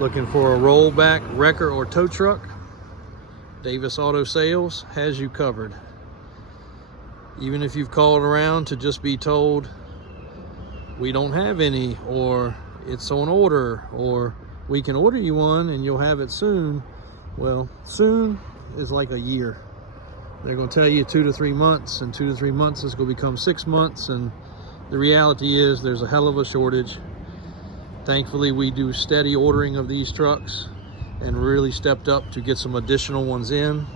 Looking for a rollback, wrecker, or tow truck? Davis Auto Sales has you covered. Even if you've called around to just be told we don't have any, or it's on order, or we can order you one and you'll have it soon. Well, soon is like a year. They're going to tell you 2 to 3 months, and 2 to 3 months is going to become 6 months, and the reality is there's a hell of a shortage. Thankfully, we do steady ordering of these trucks and really stepped up to get some additional ones in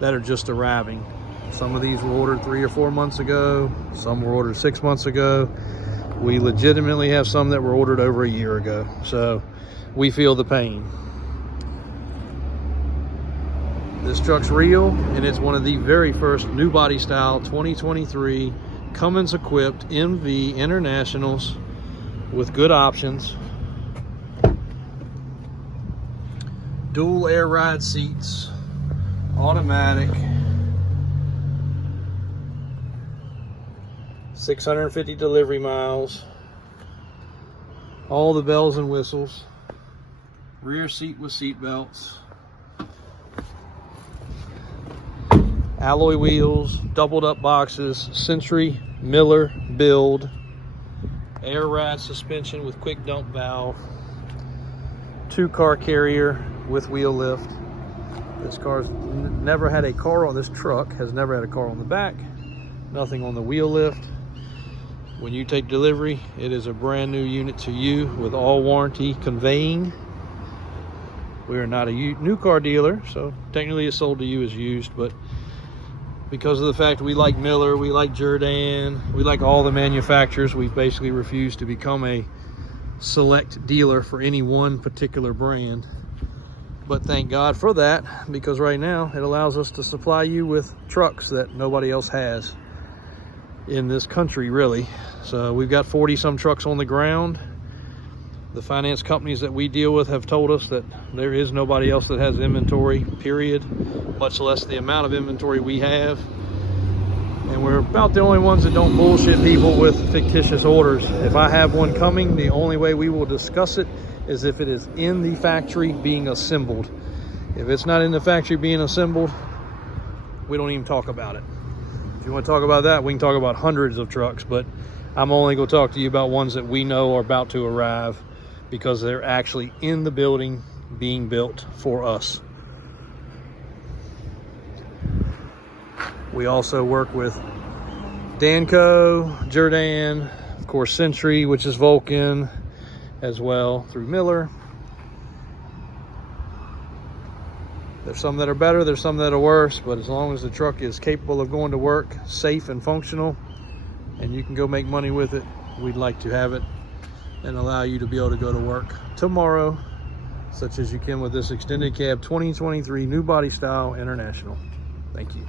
that are just arriving. Some of these were ordered 3 or 4 months ago. Some were ordered 6 months ago. We legitimately have some that were ordered over a year ago. So we feel the pain. This truck's real, and it's one of the very first new body style 2023 Cummins equipped MV Internationals with good options. Dual air ride seats, automatic, 650 delivery miles, all the bells and whistles, rear seat with seat belts, alloy wheels, doubled up boxes, Century Miller build, air ride suspension with quick dump valve, 2-car carrier with wheel lift. This car's never had a car on this truck, has never had a car on the back, nothing on the wheel lift. When you take delivery, it is a brand new unit to you with all warranty conveying. We are not a new car dealer, so technically it's sold to you as used, but because of the fact we like Miller, we like Jourdan, we like all the manufacturers, we've basically refused to become a select dealer for any one particular brand. But thank God for that, because right now it allows us to supply you with trucks that nobody else has in this country, really. So we've got 40 some trucks on the ground. The finance companies that we deal with have told us that there is nobody else that has inventory, period, much less the amount of inventory we have. And we're about the only ones that don't bullshit people with fictitious orders. If I have one coming, the only way we will discuss it is if it is in the factory being assembled. If it's not in the factory being assembled, we don't even talk about it. If you want to talk about that, we can talk about hundreds of trucks, but I'm only going to talk to you about ones that we know are about to arrive because they're actually in the building being built for us. We also work with Danco, Jourdan, of course Century, which is Vulcan, as well through Miller. There's some that are better, there's some that are worse, but as long as the truck is capable of going to work, safe and functional, and you can go make money with it, we'd like to have it and allow you to be able to go to work tomorrow, such as you can with this extended cab 2023 new body style International. Thank you.